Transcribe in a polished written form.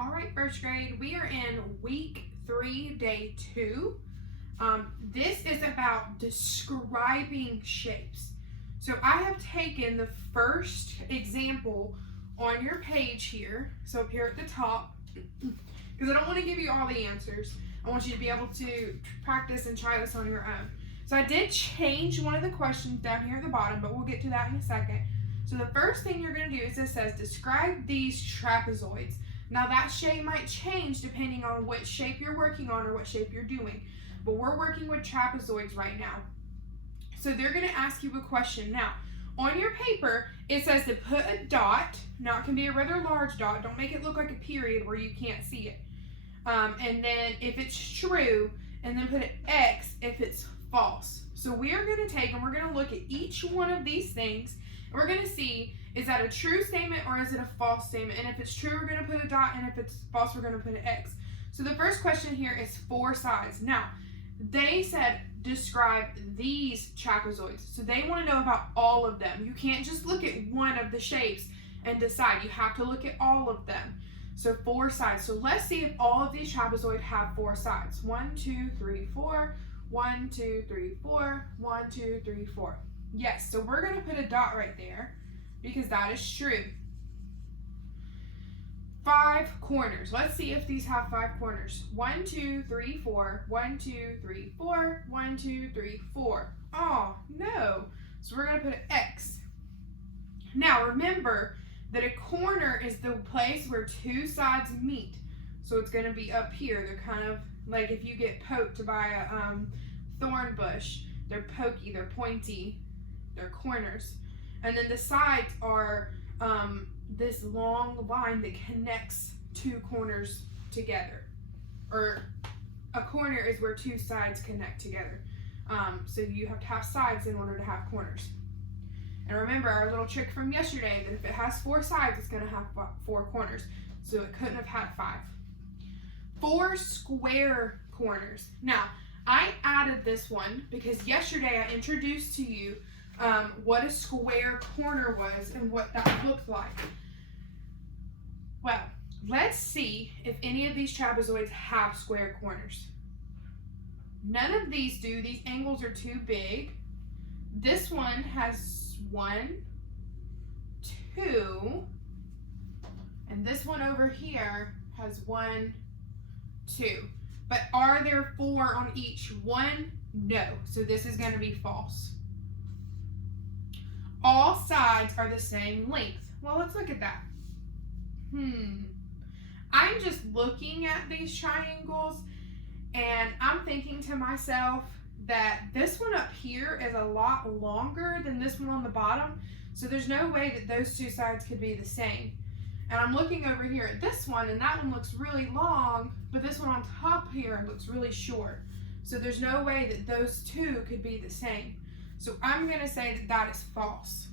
All right, first grade, we are in week 3, day 2. This is about describing shapes. So I have taken the first example on your page here, so up here at the top, because I don't want to give you all the answers. I want you to be able to practice and try this on your own. So I did change one of the questions down here at the bottom, but we'll get to that in a second. So the first thing you're going to do is it says, describe these trapezoids. Now that shape might change depending on which shape you're working on or what shape you're doing. But we're working with trapezoids right now. So they're going to ask you a question. Now, on your paper, it says to put a dot. Now it can be a rather large dot. Don't make it look like a period where you can't see it. And then if it's true, and then put an X if it's false. So we are going to take and we're going to look at each one of these things. And we're going to see, is that a true statement or is it a false statement? And if it's true, we're going to put a dot, and if it's false, we're going to put an X. So the first question here is 4 sides. Now, they said describe these trapezoids. So they want to know about all of them. You can't just look at one of the shapes and decide. You have to look at all of them. So 4 sides. So let's see if all of these trapezoids have 4 sides. 1, 2, 3, 4. 1, 2, 3, 4. 1, 2, 3, 4. Yes, so we're going to put a dot right there because that is true. 5 corners. Let's see if these have 5 corners. 1, 2, 3, 4. 1, 2, 3, 4. 1, 2, 3, 4. Oh, no. So we're going to put an X. Now remember that a corner is the place where 2 sides meet. So it's going to be up here. They're kind of like if you get poked by a thorn bush. They're pokey, they're pointy, they're corners. And then the sides are this long line that connects 2 corners together. Or a corner is where 2 sides connect together. So you have to have sides in order to have corners. And remember our little trick from yesterday that if it has 4 sides, it's going to have 4 corners. So it couldn't have had 5. 4 square corners. Now, I added this one because yesterday I introduced to you what a square corner was and what that looked like. Well, let's see if any of these trapezoids have square corners. None of these do. These angles are too big. This one has 1, 2, and this one over here has 1, 2. But are there 4 on each one? No. So this is going to be false. All sides are the same length. Well, let's look at that. I'm just looking at these triangles and I'm thinking to myself that this one up here is a lot longer than this one on the bottom. So there's no way that those 2 sides could be the same. And I'm looking over here at this one, and that one looks really long, but this one on top here looks really short. So there's no way that those 2 could be the same. So I'm going to say that that is false.